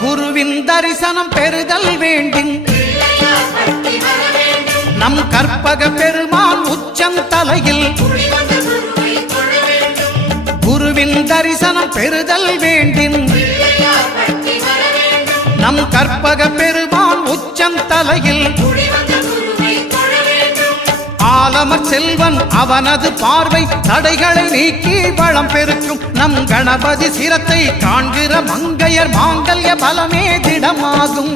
குருவின் தரிசனம் பெறுதல் வேண்டின் நம் கற்பக பெருமான் உச்சந்தலையில் குருவின் தரிசனம் பெறுதல் வேண்டின் நம் கற்பக பெருமான் உச்சந்தலையில் ஆலமர் செல்வன் அவனது பார்வை தடைகளை நீக்கி வளம் பெருக்கும் நம் கணபதி சிரத்தை காண்கிற மங்கையர் மாங்கல்ய பலமே திடமாகும்